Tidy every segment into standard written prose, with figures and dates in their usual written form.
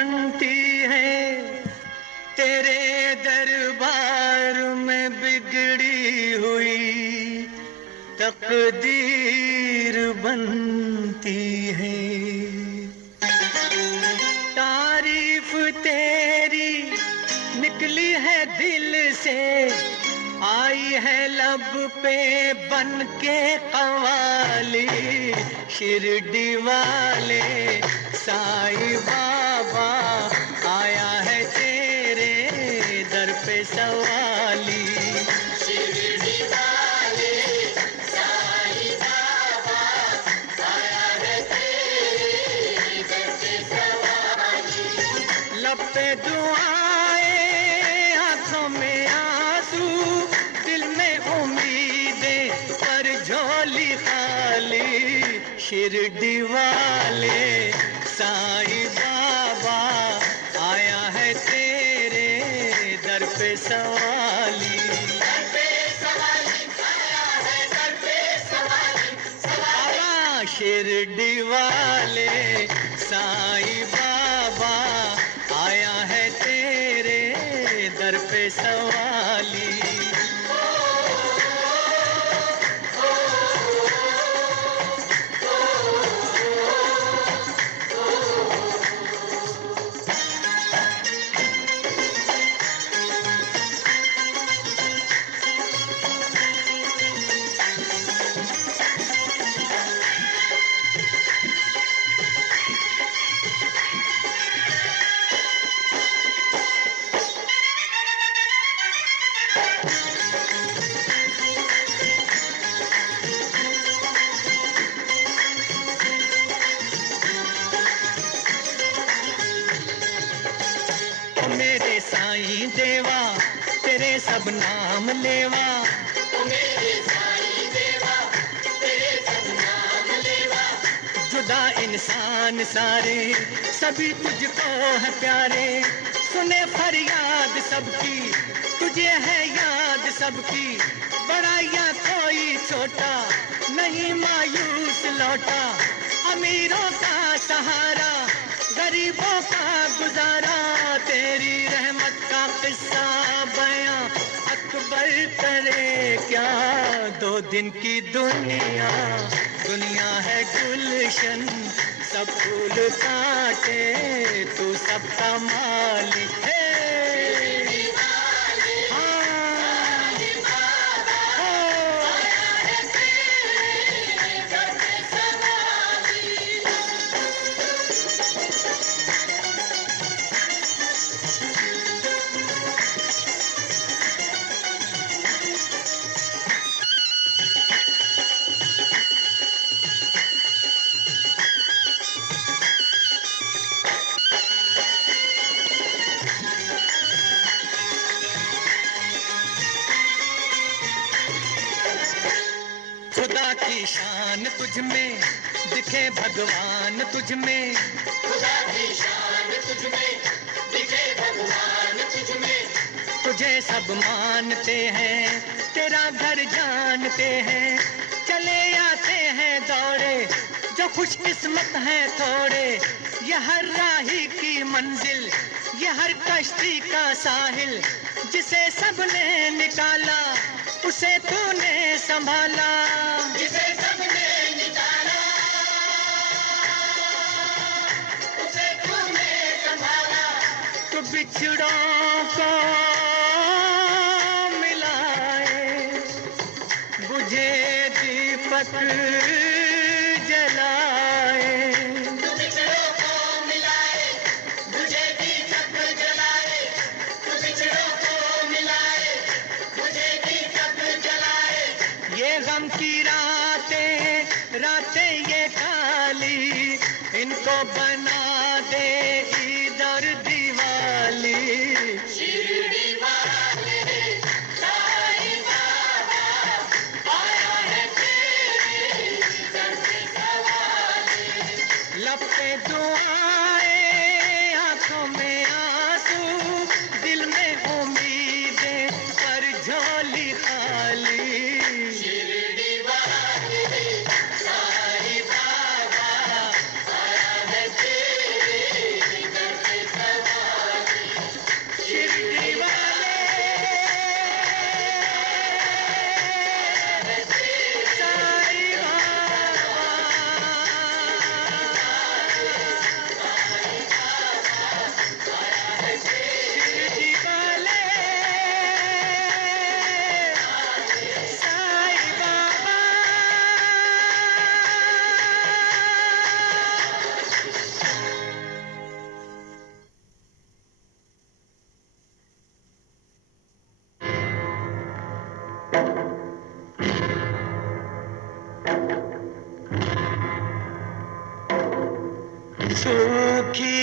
बनती है, तेरे दरबार में बिगड़ी हुई तकदीर बनती है। तारीफ तेरी निकली है दिल से, आई है लब पे बन के कवाली। शिरडी वाले साईं बाबा आया है तेरे दर पे सवाली। शिरडी वाले साईं बाबा आया है तेरे दर पे सवाली। लब पे दुआएं, आंखों में आंसू, दिल में उम्मीदें पर झोली खाली। शिरडी वाले साईं बाबा आया है तेरे दर पे सवाली। दर पे सवाली आया है, दर पे सवाली सवाली। बाबा शिरडी वाले साईं बाबा आया है तेरे दर पे सवाली। मेरे साईं देवा तेरे सब नाम लेवा, मेरे साईं देवा तेरे सब नाम लेवा। जुदा इंसान सारे सभी तुझको है प्यारे। सुने फरियाद सबकी तुझे है याद सबकी, बड़ा या कोई छोटा नहीं मायूस लौटा। अमीरों का सहारा गरीबों का गुजारा, तेरी रहमत का किस्सा बयां अकबर करे क्या। 2 दिन की दुनिया दुनिया है गुलशन, सब फूल काटे तू सबका मालिक है। शिरडी वाले साईं बाबा आया है तेरे दर पे सवाली। खुदा की शान तुझ में दिखे भगवान तुझ में, खुदा की शान तुझ में दिखे भगवान तुझ में। तुझे सब मानते हैं तेरा घर जानते हैं। चले आते हैं दौड़े जो खुशकिस्मत हैं थोड़े, ये हर राही की मंजिल ये हर कश्ती का साहिल। जिसे सबने निकाला उसे तूने संभाला, जिसे सबने निकाला उसे तूने संभाला। तो बिछड़ों को मिलाए बुझे दीपक जलाए। तू बिछड़ों को मिलाए मुझे दीपक जलाए। तू बिछड़ों को मिलाए मुझे दीपक जलाए। ये गम की रातें रातें ये काली, इनको बना दे ईद और दिवाली। शिरडी वाले साईं बाबा आया है तेरे दर पे सवाली। लब पे दुआएं, आंखों में आंसू, दिल में उम्मीदें पर झोली खाली। शिरडी वाले साईं बाबा आया है तेरे दर सूखी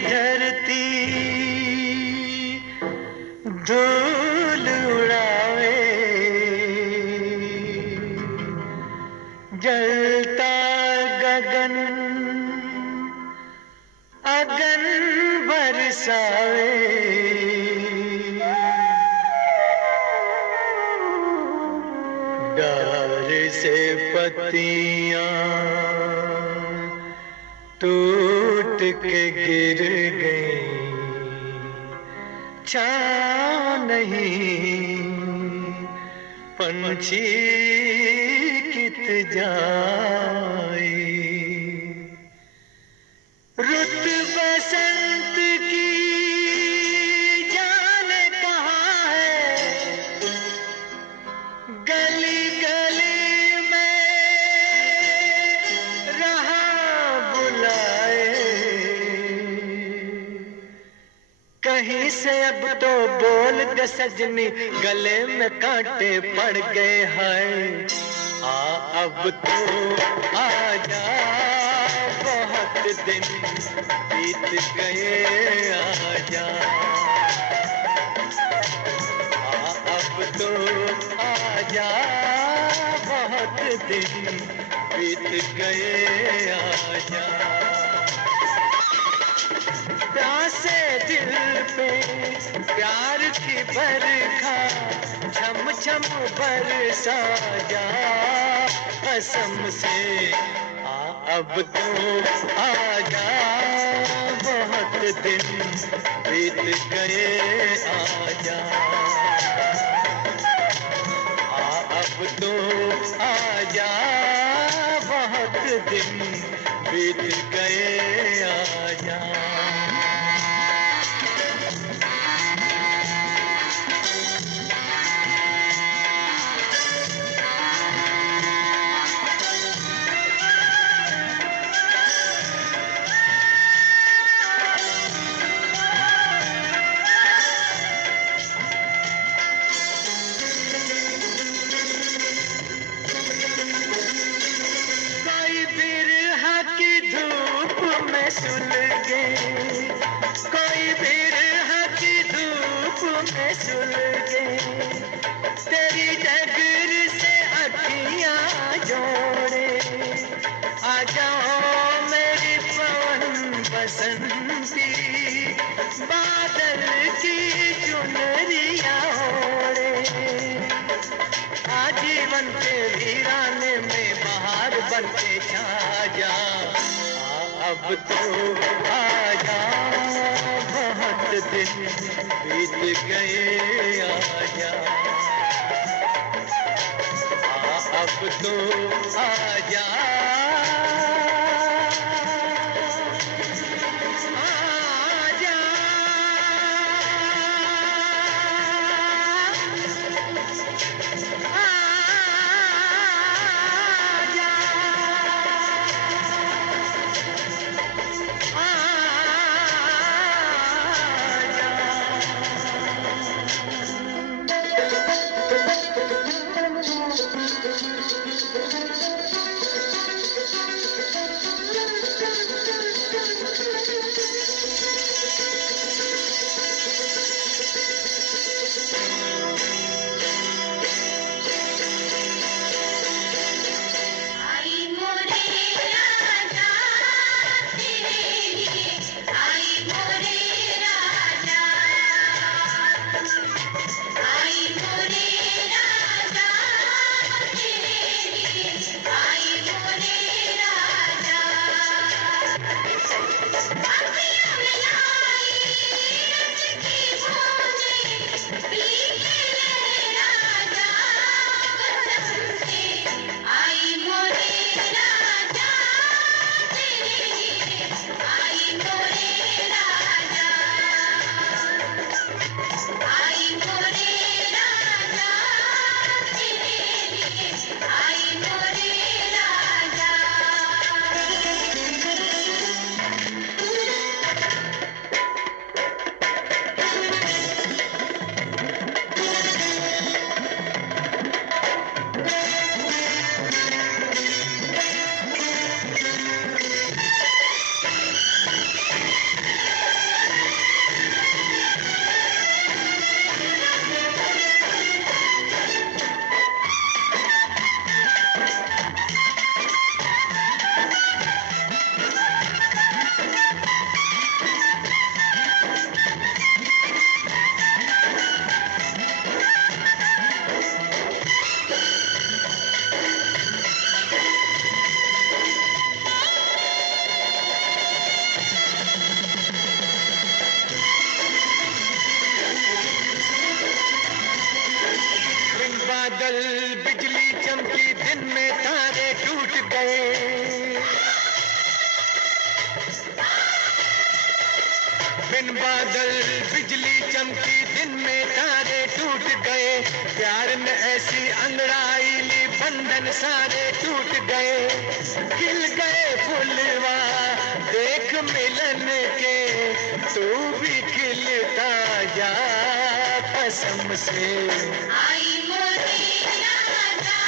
धरती धूल उड़ावे, जलता गगन अगन बरसावे, डार से पत्तियां टूट के गिर गई, छाँव नहीं पंछी कित जाए। रुत बसंत की जाने कहाँ है, गली गली में रहा बुलाए। कहीं से अब तो बोल दे सजनी, गले में कांटे पड़ गए हैं। अब तो आजा, बहुत दिन बीत गए, आजा। अब तो आजा, बहुत दिन बीत गए, आजा। प्यासे दिल पे प्यार की बरखा छम छम बरसा जा, कसम से अब तो आजा, बहुत दिन बीत गए, आजा। अब तो आजा, बहुत दिन बीत गए, आजा। सुलगे कोई बिरह की धूप में सुलगे, तेरी डगर से अखियां जोड़े। आ जाओ मेरी पवन बसंती, बादल की चुनरिया ओढ़े। आजीवन के वीराने में बहार बन के छा जा, अब तो आजा, बहुत दिन बीत गए, आजा। अब तो आजा, बादल बिजली चमकी, दिन में तारे टूट गए। बिन बादल बिजली चमकी, दिन में तारे टूट गए। प्यार में ऐसी अंगड़ाई ली, बंधन सारे टूट गए। खिल गए फूलवा देख मिलन के, तू भी खिलता जा कसम से। आई मोरे राजा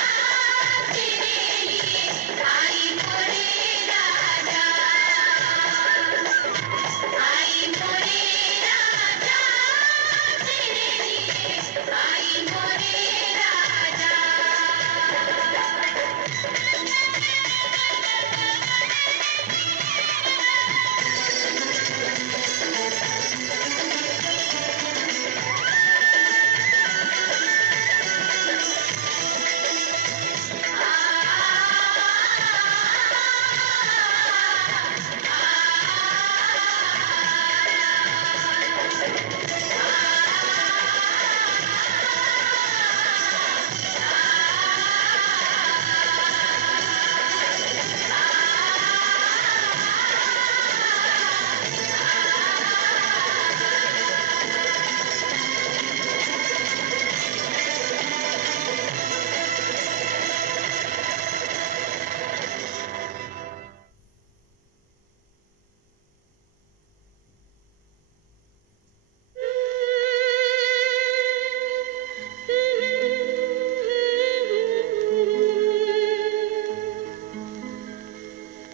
तेरे लिए, आई मोरे राजा, आई मोरे राजा तेरे लिए, आई मोरे राजा।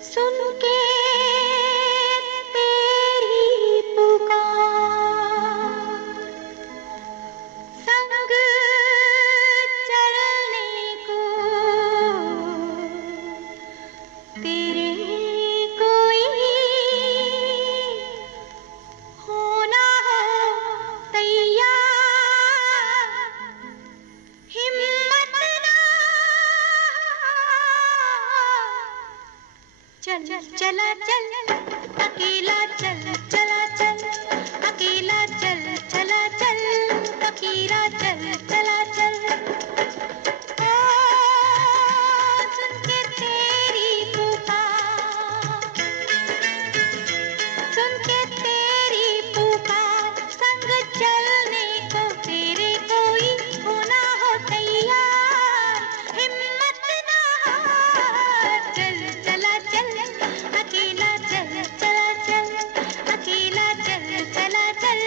सुन के तेरी पुकार, संग चलने को तेरे कोई होना हो तैयार, हिम्मत ना चल चला चल, अकेला चल चला चल, अकेला चल चला चल, फकीरा चल चला चल। ओ सुन के तेरी पुकार, सुन के तेरी पुकार, संग चलने को तेरे कोई होना हो तैयार, हिम्मत ना हार, चल चला चल, अकेला चल चला चल, अकेला चल चला चल,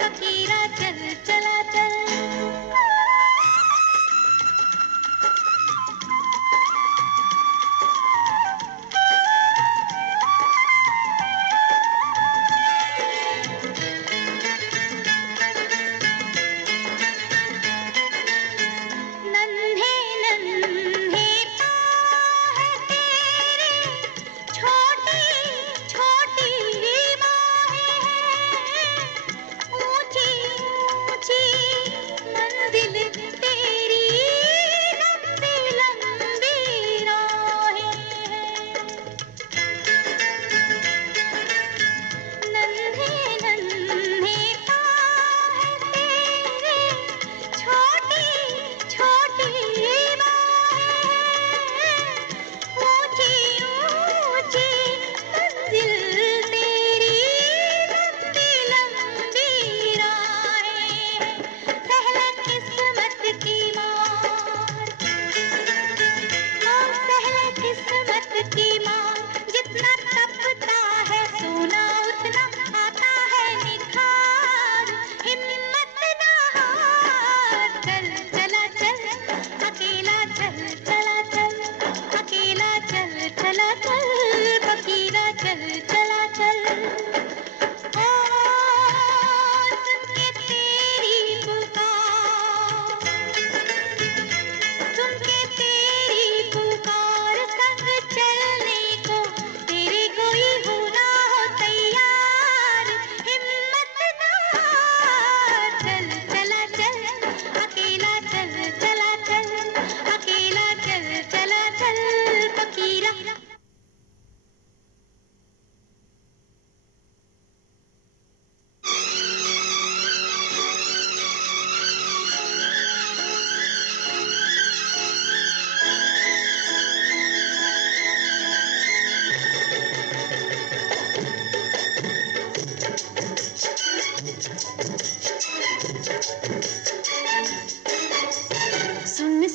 फकीरा चल चला चल।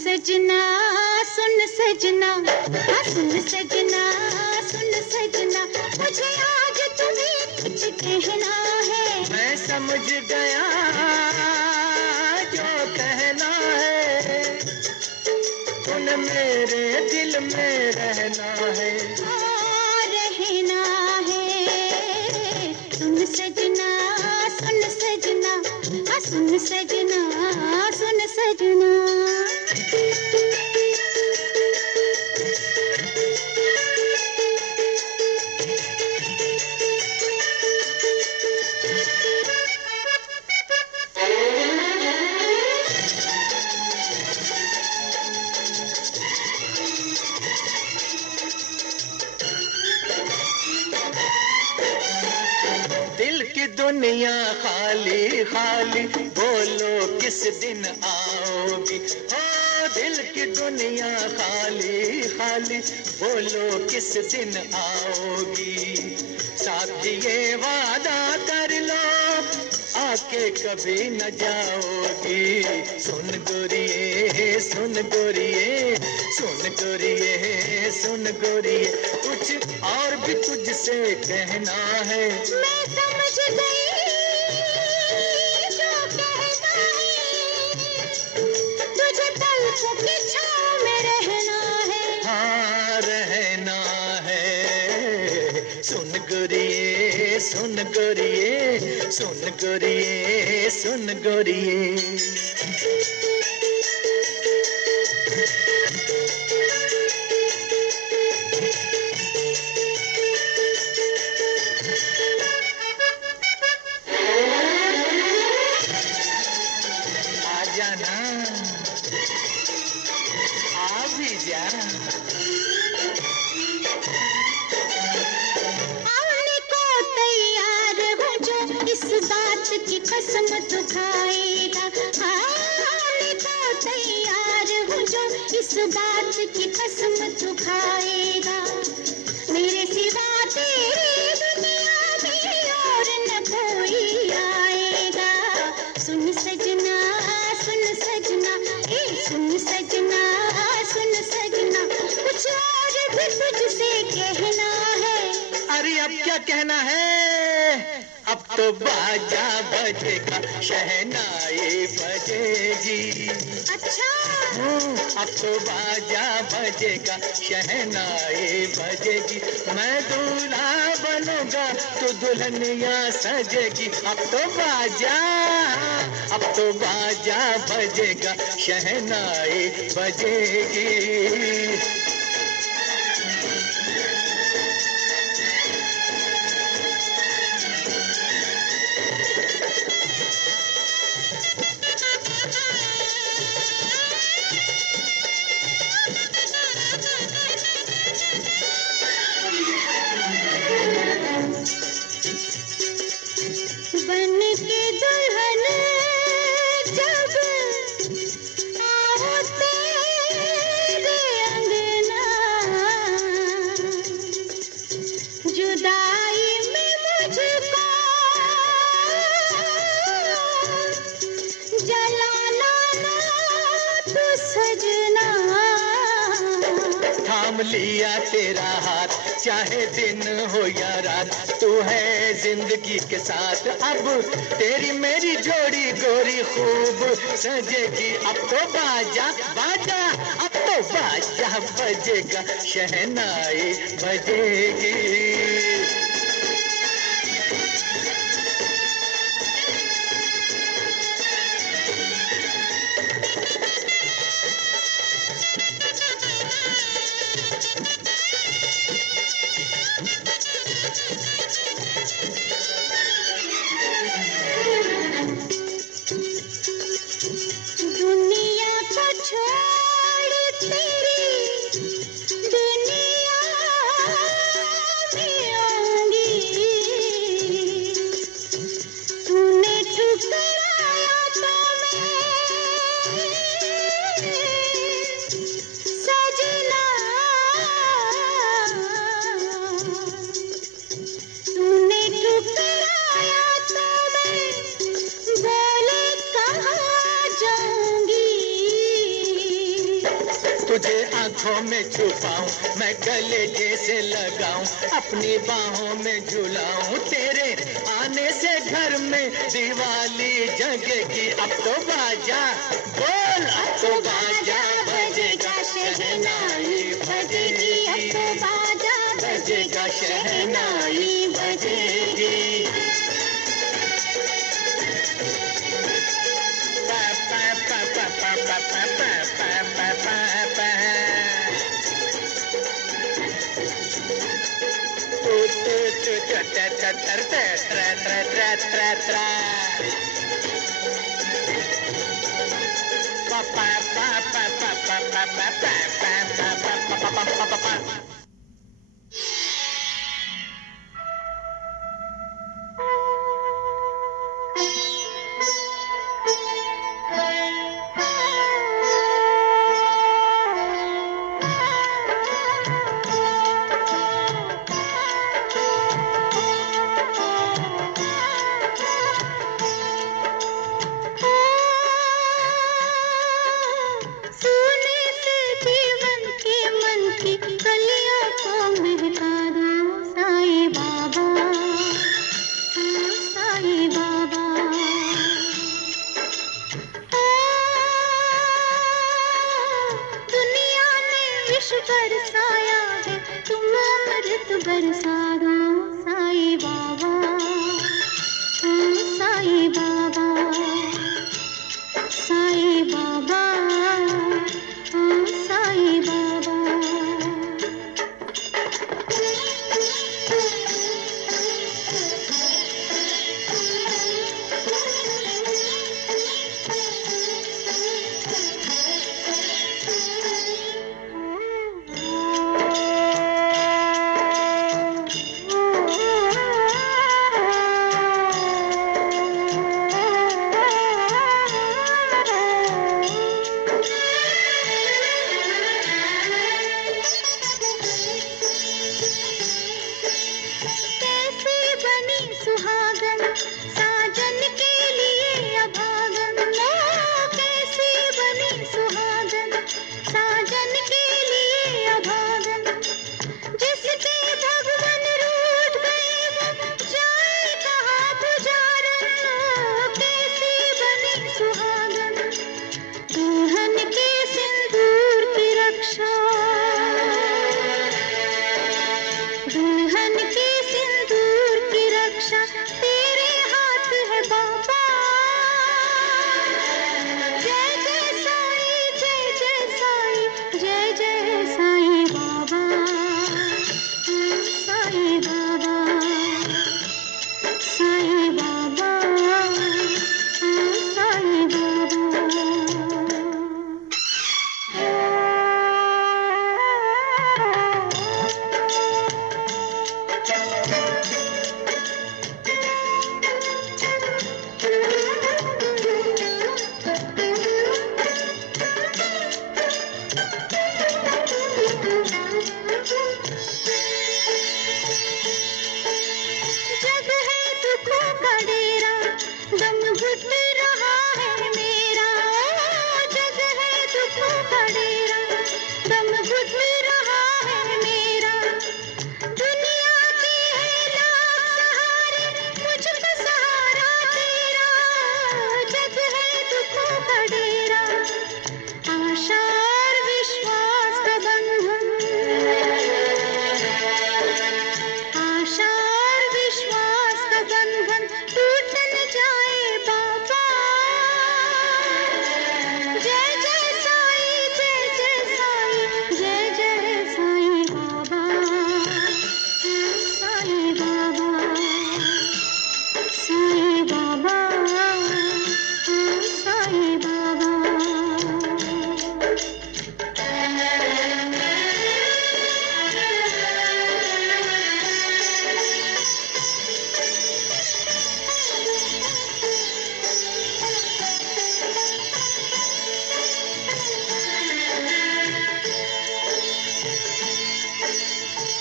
सजना सुन सजना, हाँ सुन सजना सुन सजना, मुझे आज तुम्हें कुछ कहना है। मैं समझ गया जो कहना है, तूने मेरे दिल में रहना है। हाँ रहना है। सुन सजना सुन सजना, हाँ सुन सजना सुन सजना। दिल की दुनिया खाली खाली, बोलो किस दिन आओगी। हो दिल की दुनिया खाली खाली, बोलो किस दिन आओगी। साथ ये वादा कर लो, आके कभी न जाओगी। सुन गोरिये सुन गोरिये सुन गोरिये सुन गोरिये, कुछ और भी तुझसे कहना है। मैं समझ गई जो कहना है, तुझे पलकों की छाँव में रहना है। हाँ रहना है। सुन गोरिये सुन गोरिये सुन गोरिये सुन गोरिये। आ जाना, आ भी जा। आने को तैयार हो जो इस बात की कसम तो खाएगा। आने को तैयार हो जो इस बात की कसम तो खाएगा। मेरे सिवा तेरी दुनिया में और न कोई आएगा। सुन सजना सुन सजना, ए सुन सजना सुन सजना, कुछ और भी तुझसे कहना है। अरे अब क्या कहना है? अब तो बाजा बजेगा, शहनाई बजेगी। अच्छा अब तो बाजा बजेगा, शहनाई बजेगी। मैं दूल्हा बनूंगा तो दुल्हनिया सजेगी। अब तो बाजा बजेगा, शहनाई बजेगी। बन के दुल्हन जब आओ तेरे अंगना, जुदाई में मुझको जलाना ना तू सजना। थाम लिया तेरा हाथ, चाहे दिन हो या रात, तू है जिंदगी के साथ। अब तेरी मेरी जोड़ी गोरी खूब सजेगी। अब तो बाजा बाजा, अब तो बाजा बजेगा, शहनाई बजेगी। दुनिया को छोड़ तेरी दुनिया में तुझे आंखों में छुपाऊं, मैं गले जैसे लगाऊं, अपनी बाहों में झुलाऊं, तेरे आने से घर में दिवाली जगेगी। अब तो बाजा बोल, अब तो बाजा बजेगा, शहनाई बजेगी, अब तो बाजा बजेगा, शहनाई बजेगी। बरसाया है तुम अमृत बरसा दो साईं बाबा, साईं बाबा, साईं बाबा, साईं बाबा।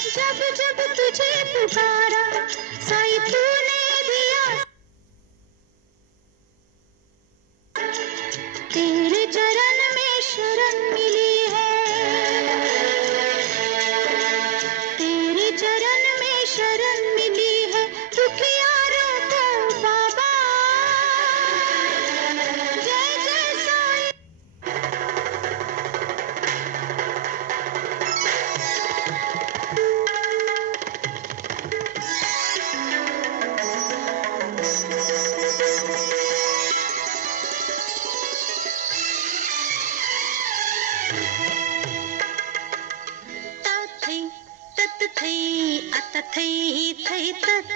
जब जब तुझे पुकारा साईं तूने दिया, तेरे चरण में शरण मिली है। थै तत थै अत थै थै तत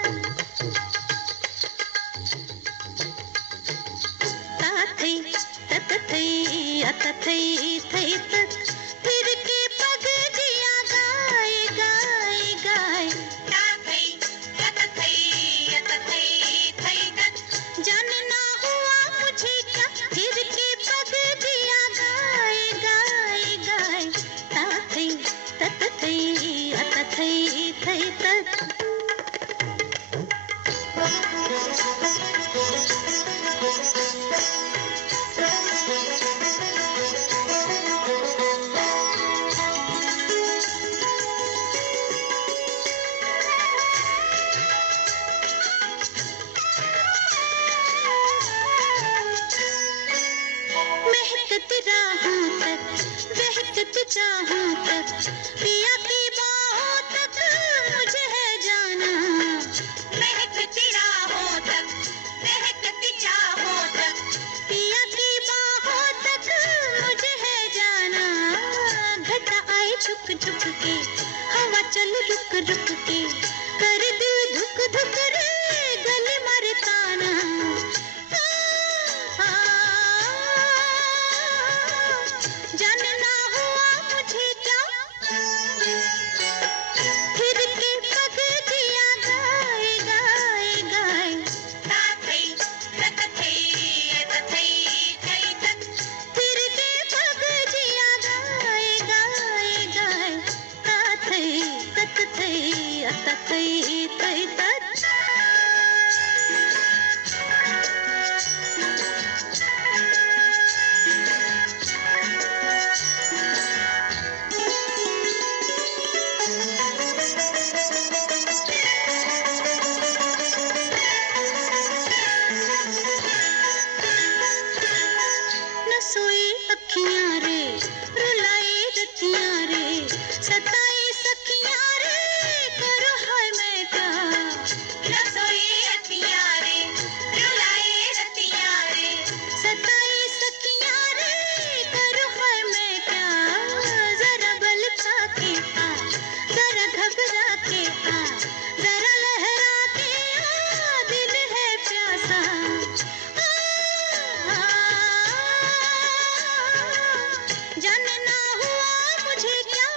ता थै तत थै अत थै थै तत फिर के पग जिया गाए गाए गाए ता थई तत थई अत थई थई तत जाने ना हुआ मुझे क्या फिर के पग जिया गाए गाए गाए ता थै तत थै अत थै थै तत महकती राहों तक बहकती चाहों तक पिया की बाहों तक मुझे है जाना महकती राहों तक महकती चाहों तक पिया की बाहों तक मुझे है जाना घटा आए झुक झुक के हवा चल रुक रुक के कर दिल धुक धुक रे गले मारे ताना आ, जाने ना हुआ मुझे क्या फिर के पग जिया गाए गाए गाए ता थई तत थई अत थई थई तत फिर के पग जिया गाए गाए गाए ता थै तत थै अत थै थै तत न सोई अखियां रे रुलाई रतियां रे सताई सखियां रे करो हाय मैं क्या रसोई अखियां रे रुलाए रतियां रे सताई सखियां रे करो हाय मैं क्या जरा बल खा के आ जरा घबरा के आ जरा लहरा के आ दिल है प्यासा जाने ना हुआ मुझे क्या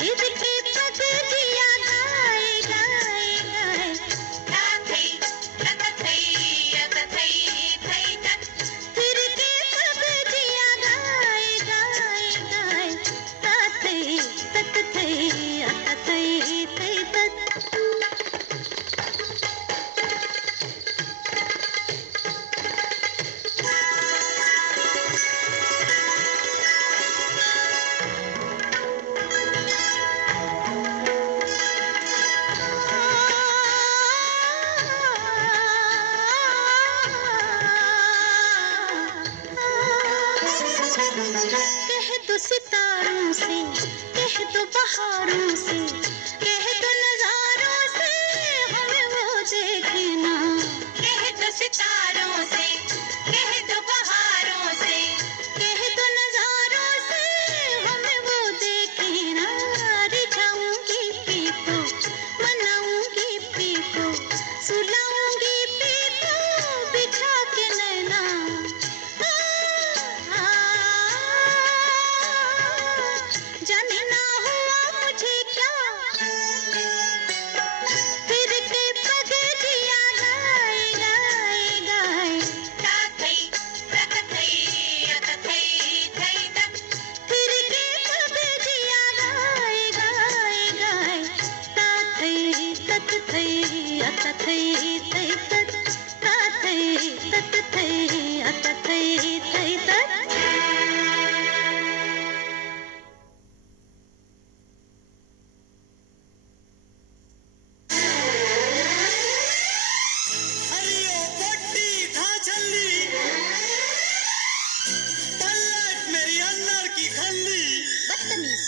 फिर के पग जिया गाए गाए गाए ता थई तत थई अत थई थई तत फिर के पग जिया गाए गाए गाए ता थै तत थै अत थै थै तत कह दो सितारों से कह दो बहारों से कह दो नजारों से हमें वो देखना कह दो सितारों से कह दो बहारों से कह दो नजारों से हमें वो देखना रिझाऊंगी पी को मनाऊंगी पी को सुलाऊंगी पी को बिछा के नैना जाने ना हुआ मुझे क्या फिर के पग जिया गाए गाए गाए ता थई तत थई अत थई थई तत फिर के पग जिया गाए गाए गाए ता थै तत थै अत थै थै तत ता थै तत थै अत थै थै तत अरे ओ बड्डी था छल्ली पलट मेरी अंदर की खल्ली बदतमीज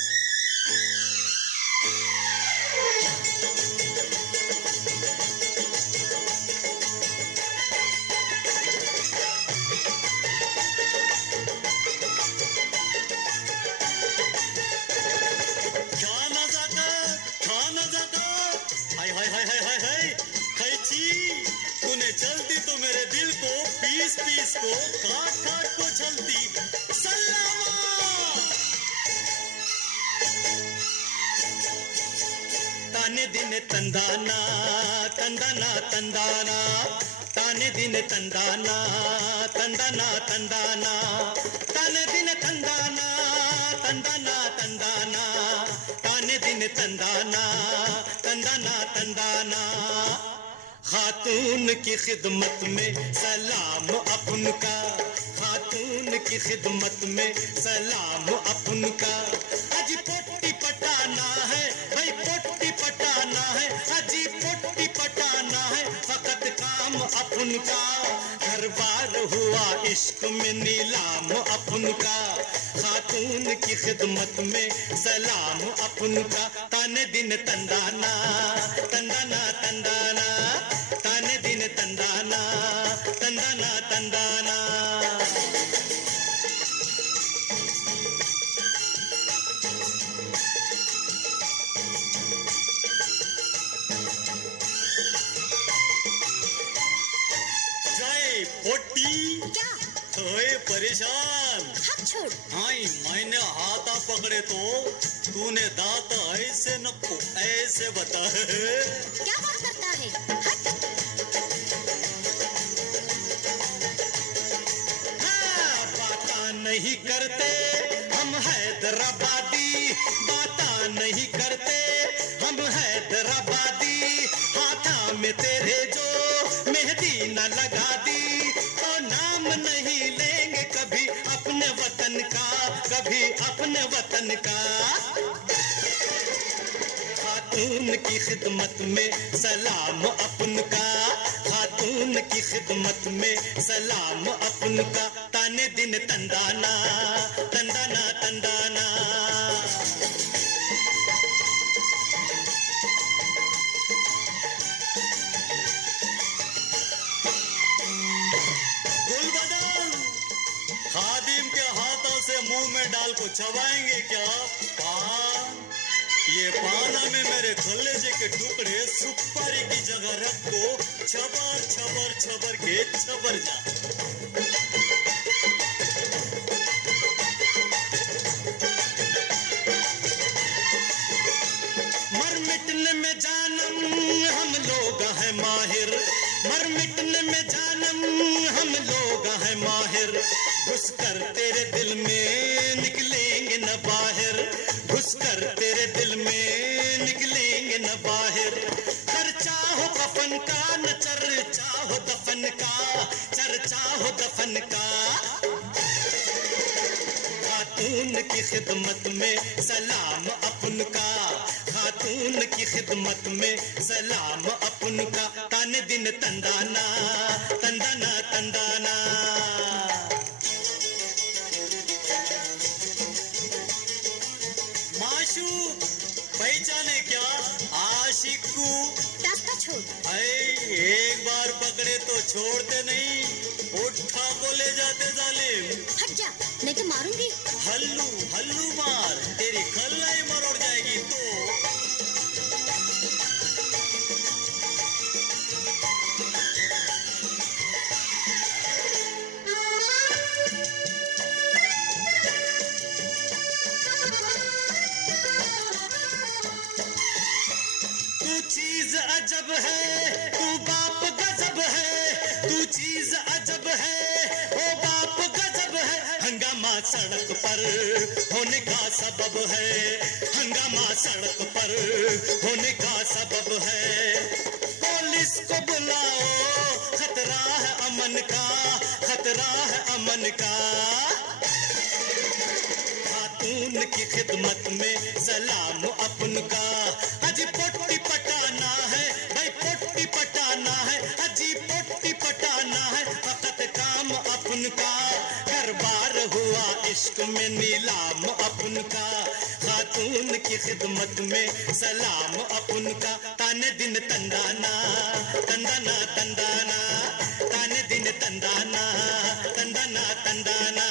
दिन तंदाना तंदाना तंदाना ताने दिन तंदाना तंदाना तंदाना ताने दिन तंदाना तंदाना तंदाना ताने दिन तंदाना तंदाना तंदाना खातून की खिदमत में सलाम अपन का खातून की खिदमत में सलाम अपन का अजी पोटी पटाना है भाई पोटी पटाना है अजी पोटी पटाना है फकत काम अपन का हर बार हुआ इश्क में नीलाम अपन का खातून की खिदमत में सलाम अपन का ताने दिन तंदाना तंदाना तंदाना ताने दिन तंदाना तंदाना तंदाना पोटी क्या ओए परेशान हाथ छोड़ हाय मैंने हाथा पकड़े तो तूने दांत ऐसे नको ऐसे बता क्या बात करता है हट हाँ, बाता नहीं करते हम हैदराबादी बाता नहीं करते हम हैदराबादी हाथा में तेरे जो मेहंदी न लगा दी तो नाम नहीं लेंगे कभी अपने वतन का कभी अपने वतन का खातून की खिदमत में सलाम अपन का खातून की खिदमत में सलाम अपन का ताने दिन तंदाना तंदाना तंदाना खादिम के हाथों से मुंह में डाल को चबाएंगे क्या पान ये पाना में मेरे कलेजे के टुकड़े सुपारी की जगह रख दो छबर छबर छबर के छबर जा मर मिटने में जानम हम लोग हैं माहिर मर मिटने में जानम हम लोग हैं माहिर घुसकर तेरे दिल में निकलेंगे न बाहर घुसकर तेरे दिल में निकलेंगे न बाहर चर्चा हो कफन का न चर्चा हो दफन का चर्चा हो दफन का खातून की खिदमत में सलाम अपन का खातून की खिदमत में सलाम अपन का ताने दिन तंदाना तंदाना तंदाना माशूक पहचाने क्या आशिक को रास्ता छोड़ एक बार पकड़े तो छोड़ते नहीं उठा को ले जाते जालिम हट जा नहीं तो मारूंगी हल्लू हल्लू मार तेरी खल्लाई मरोड़ जाएगी तो चीज अजब है तू बाप गजब है तू चीज अजब है ओ बाप गजब है हंगामा सड़क पर होने का सबब है हंगामा सड़क पर होने का सबब है पुलिस को बुलाओ खतरा है अमन का खतरा है अमन का खातून की खिदमत में सलाम अपन का अजी पोटी पटाना है भाई पोटी पटाना है अजी पोटी पटाना है फकत काम अपन का घर बार हुआ इश्क में नीलाम अपन का खातून की खिदमत में सलाम अपन का ताने दिन तंदाना तंदाना तंदाना ताने दिन तंदाना तंदाना तंदाना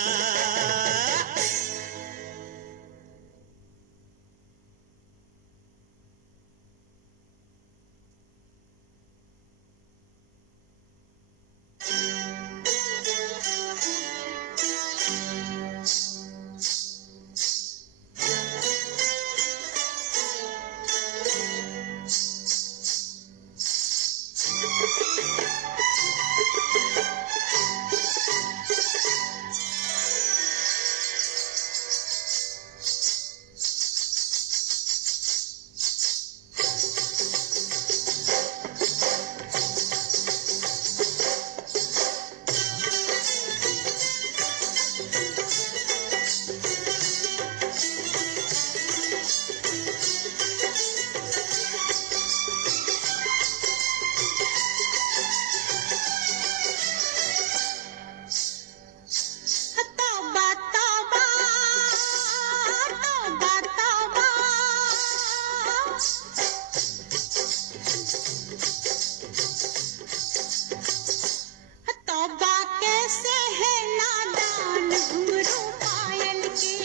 घुंघरू पायल के।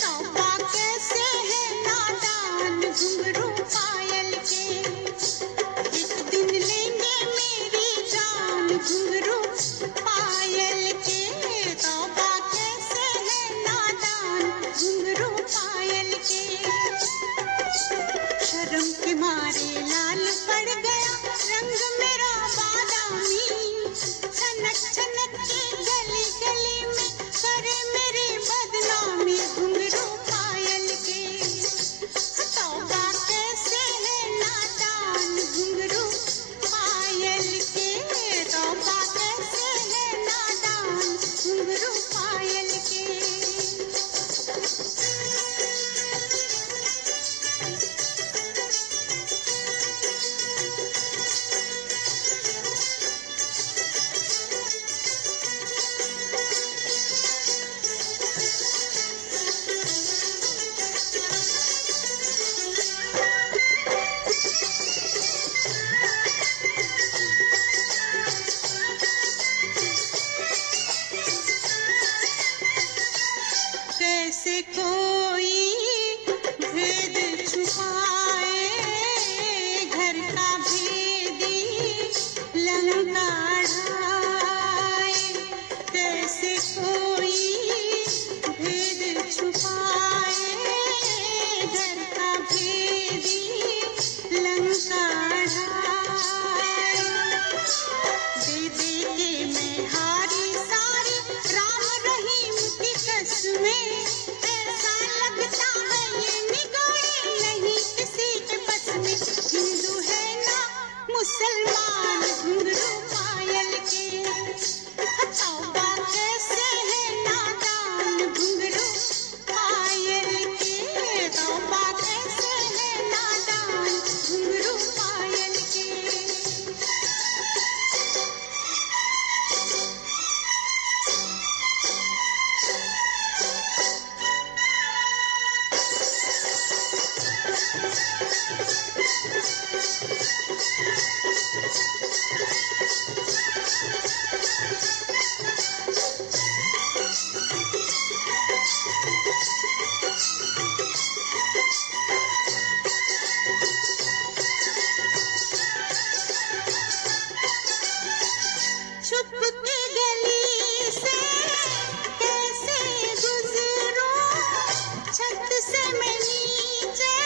तौबा कैसे है नादान घुंघरू पायल के। एक दिन लेंगे मेरी जान घुंघरू पायल के। तौबा कैसे है नादान घुंघरू पायल के। शर्म के मारे लाल पड़ गया रंग मेरा बादामी। छनक छनक के गली गली में करे मेरी बदनामी घुंघरू पायल के। तौबा कैसे है नादान घुंघरू पायल के। तौबा कैसे है नादान घुंघरू पायल के। कैसे कोई भेद छुपाए घर का भेदी लंका ढाए। कैसे कोई भेद छुपाए घर का भेदी लंका ढाए। दे दे के मैं हारी सारी राम रहीम की कसमें। ऐसा लगता है ये निगोड़ी नहीं किसी के बस में। हिंदू है ना मुसलमान घुंघरू पायल के। तौबा कैसे है नादान घुंघरू पायल के। तौबा कैसे है नादान घुंघरू पायल के। छुप के गली से कैसे गुजरूं। छत से मैं नीचे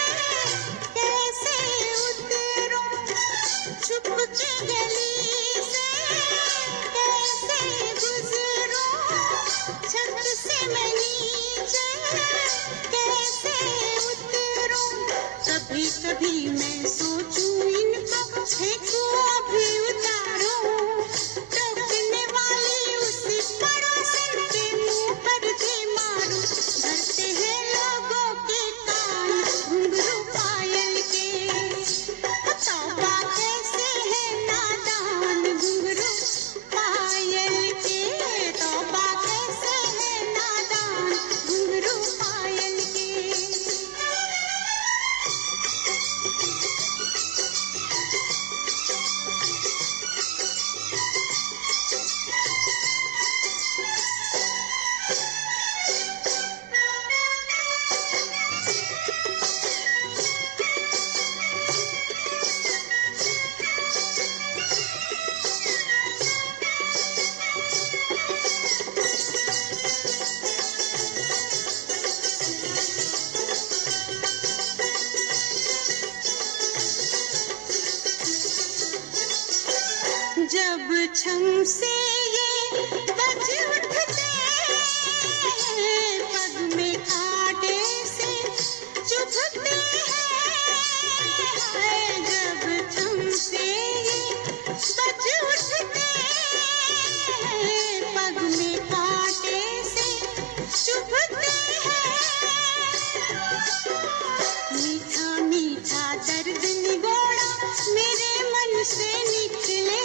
कैसे उतरूं। छुप के गली से कैसे गुजरूं। छत से मैं नीचे कैसे उतरूं। कभी कभी मैं सोचूं इनको फेंकूं अभी उतारूं। टोकने वाली उसी पड़ोसन के मुंह पर भी मारूं। भरते हैं लोगों के कान घुंघरू पायल के। तौबा कैसे है नादान घुंघरू पायल के। तौबा कैसे है नादान घुंघरू पायल के। जब छम से ये बज उठते हैं पग में कांटे से चुभते हैं। जब छम से ये बज उठते हैं पग में कांटे से चुभते हैं। मीठा मीठा दर्द निगोड़ा मेरे मन से निकले।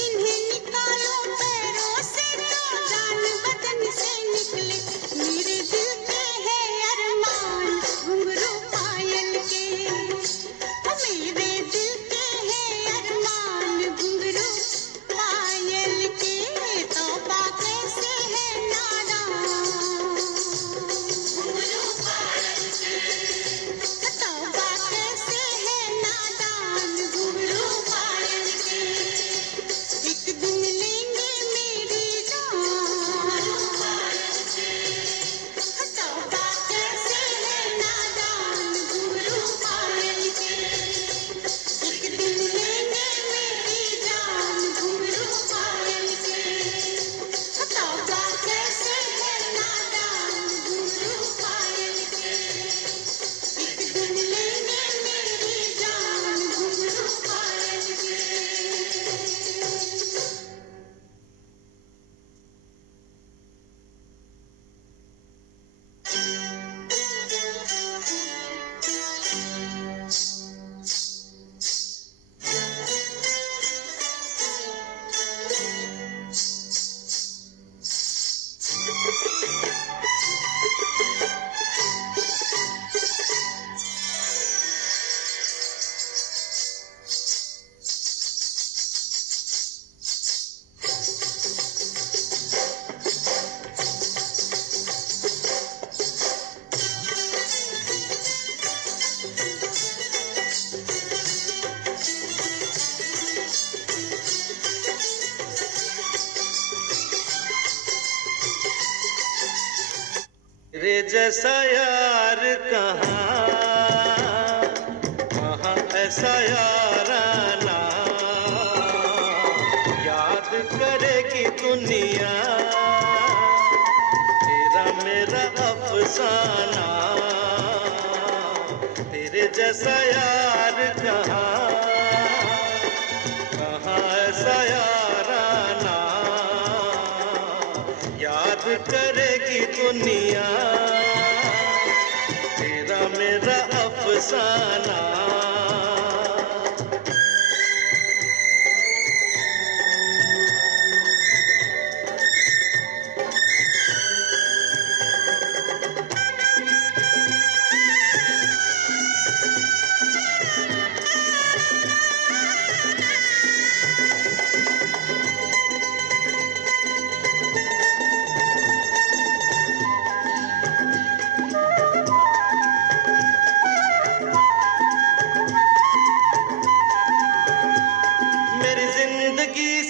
इन्हें निकालो पैरों से तो जान बदन से निकले। मेरे दिल के है अरमान घुंघरू पायल के। मेरे दिल के है अरमान घुंघरू पायल के। तौबा कैसे तेरे जैसा यार कहाँ, कहाँ ऐसा याराना, याद करेगी दुनिया तेरा मेरा अफसाना। तेरे जैसा यार कहाँ, कहाँ ऐसा याराना, याद करेगी दुनिया तेरा मेरा अफसाना।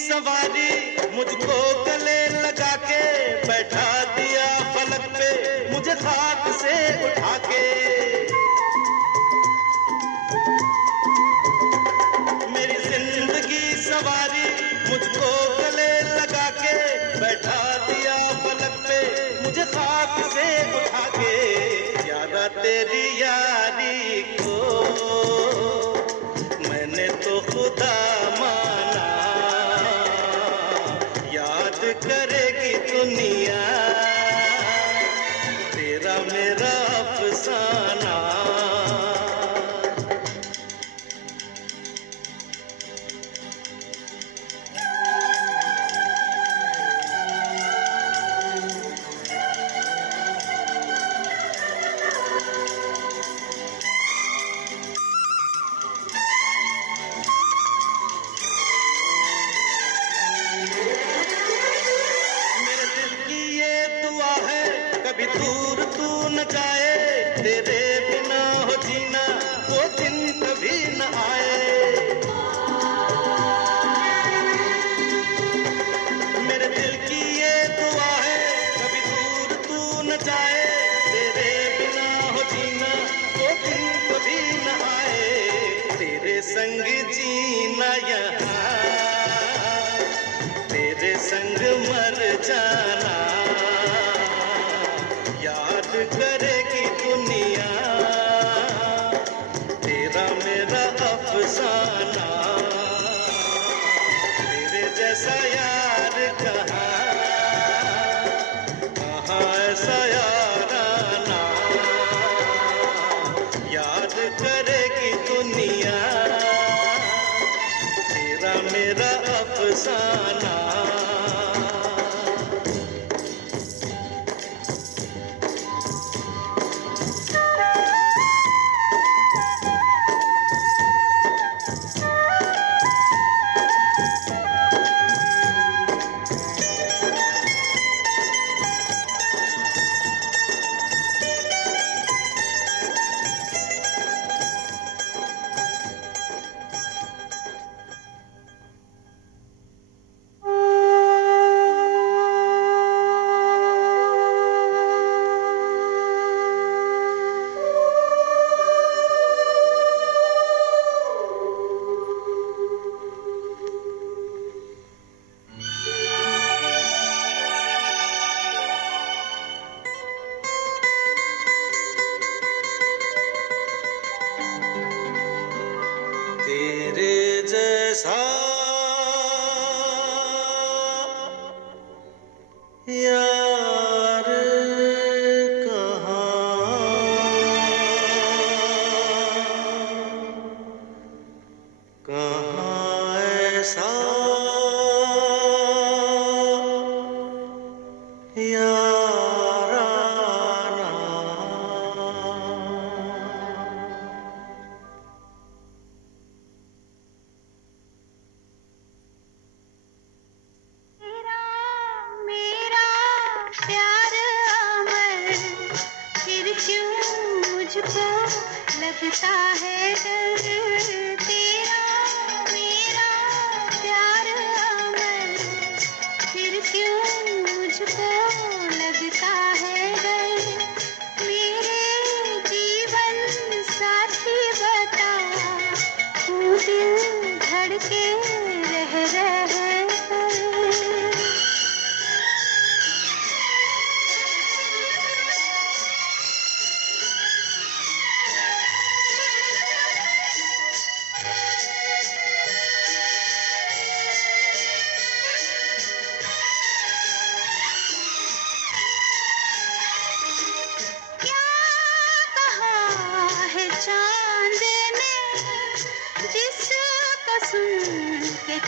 सवारी मुझको गले लगा के बैठा दिया फलक पे, मुझे खाक से उठा के। मेरी जिंदगी सवारी मुझको गले लगा के बैठा दिया फलक पे, मुझे खाक से उठा के। यादा तेरी यारी को मैंने तो खुदा माना, करेगी दुनिया तेरा मेरा अफसाना। कभी दूर तू न जाए, तेरे बिना हो जीना वो दिन कभी न आए। मेरे दिल की ये दुआ है, कभी दूर तू न जाए, तेरे बिना हो जीना वो दिन कभी न आए। तेरे संग जीना यहाँ, तेरे संग मर जाना, याद करेगी दुनिया तेरा मेरा अफसाना। तेरे जैसा यार कहाँ, कहाँ ऐसा याराना, याद करेगी दुनिया तेरा मेरा अफसाना। तेरे जैसा यार कहाँ, कहाँ ऐसा याराना। मुझको लगता है डर, तेरा मेरा प्यार अमर, फिर क्यों मुझको लगता है डर।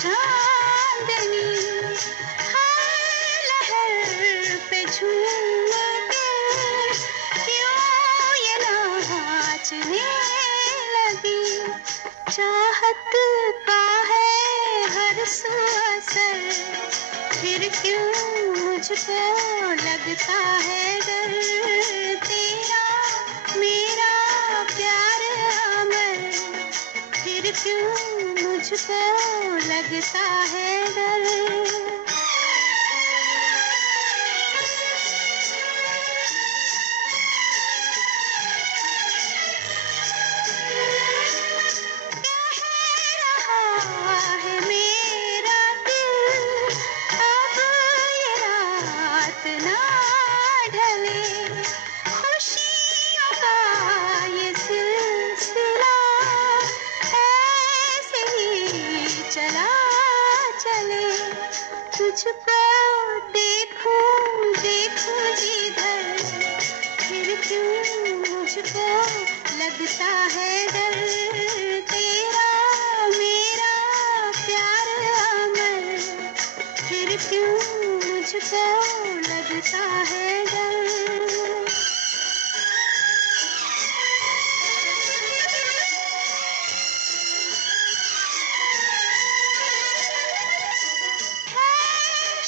चांदनी हर लहर पे झूमे के क्यों ये नाचने लगी। चाहत का है हर सू असर, फिर क्यों मुझको लगता है डर। तेरा मेरा प्यार अमर, फिर क्यों मुझको लगता है डर। तुझको देखूं देखूं जिधर, फिर क्यों मुझको लगता है डर। तेरा मेरा प्यार अमर, फिर क्यों मुझको लगता है डर।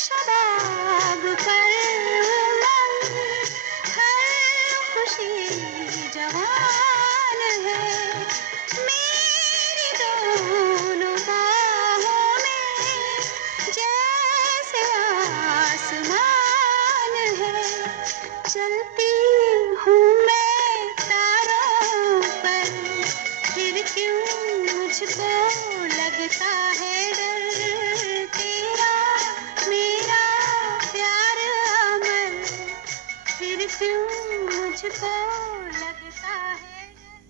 शराब पर उमंग, हर खुशी जवान है। मेरी दोनों बाहों में जैसे आसमान है। चलती हूँ मैं तारों पर, फिर क्यों मुझको लगता है डर। तेरा मेरा प्यार अमर, फिर क्यों मुझको लगता है डर।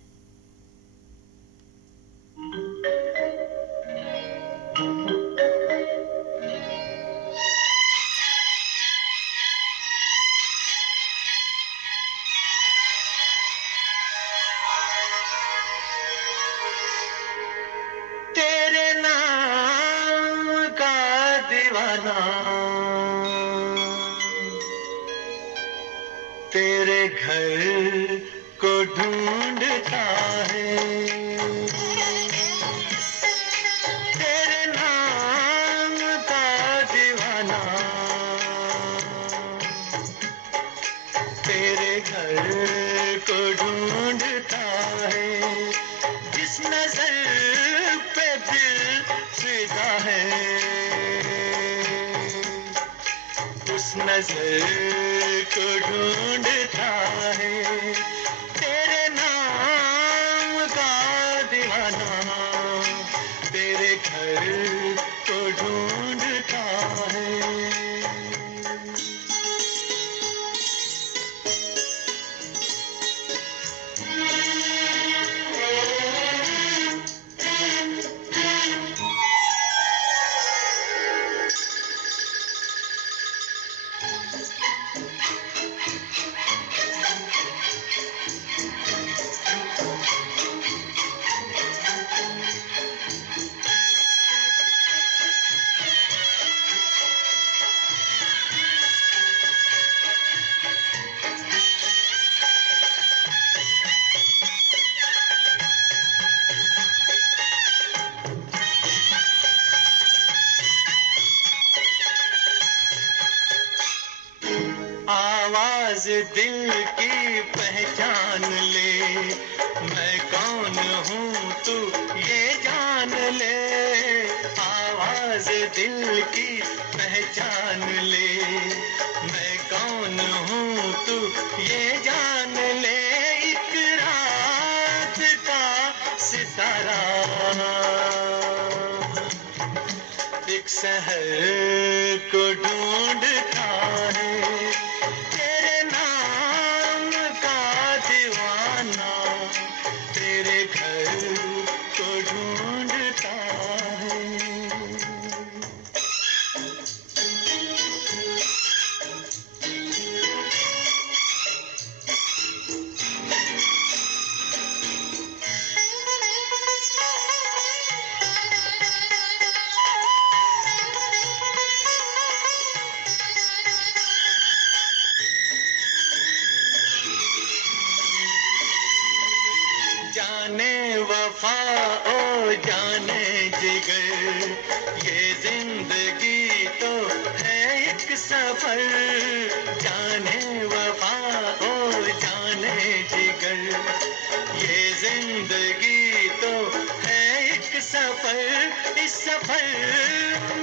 तेरे नाम का दीवाना तेरे घर को ढूंढता है। तेरे नाम का दीवाना तेरे घर को ढूंढता है। जिस नजर पे दिल फिदा है, उस नजर को ढूंढता है। तेरे नाम का दीवाना तेरे घर को ढूंढता है। आवाज दिल की पहचान ले, मैं कौन हूँ तू ये जान ले। आवाज दिल की पहचान ले, मैं कौन हूँ तू ये जान ले। एक रात का सितारा एक शहर को ढूंढता है। तेरे नाम का दीवाना तेरे घर को ढूंढता है। जाने वफा ओ जाने जिगर, ये जिंदगी तो है एक सफर। जाने वफा ओ जाने जिगर, ये जिंदगी तो है एक सफर। इस सफर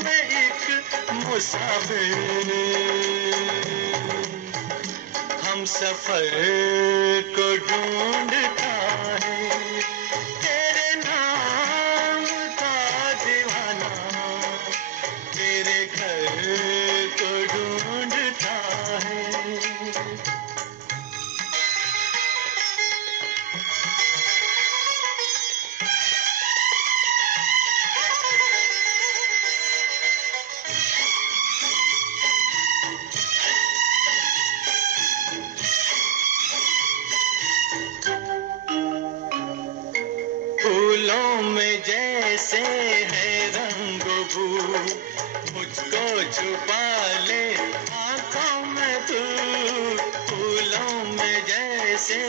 में एक मुसाफिर हम सफर को ढूंढता है। तेरे नाम का दीवाना तेरे घर को ढूंढता है। फूलों में जैसे है रंग बू, मुझको छुपा ले आँखों में तू। फूलों में जैसे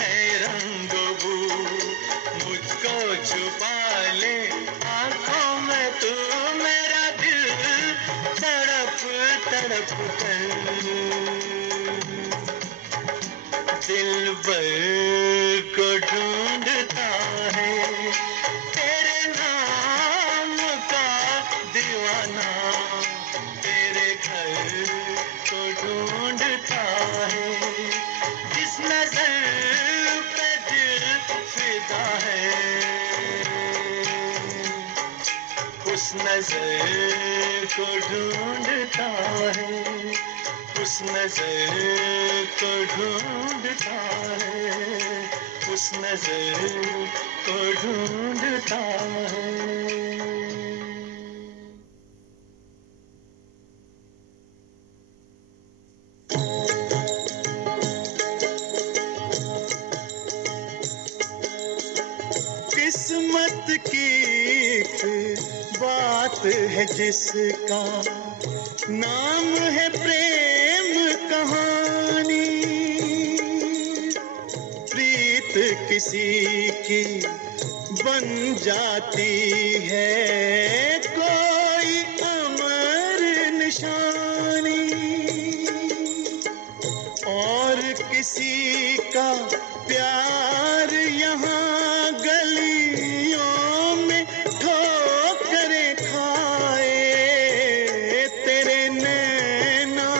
है रंग बू, मुझको छुपा ले आँखों में तू। मेरा दिल तड़प तड़प कर दिलबर को ढूंढता है। तेरे नाम का दीवाना तेरे घर को ढूंढता है। जिस नजर पे दिल फिदा है, उस नजर को ढूंढता है। उस नजर को ढूंढता है, उस नजर को ढूंढता है। किस्मत की एक बात है जिसका नाम है प्रेम कहानी। प्रीत किसी की बन जाती है कोई अमर निशानी, और किसी का प्यार यहाँ गलियों में ठोकरें खाए। तेरे नैना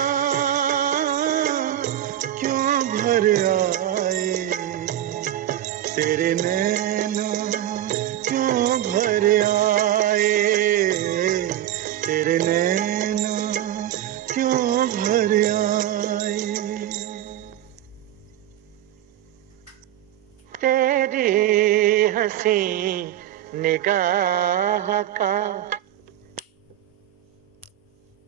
क्यों भर आए, तेरे नैना क्यों भर आए, तेरे नैना क्यों भर आए। तेरी हंसी निगाह का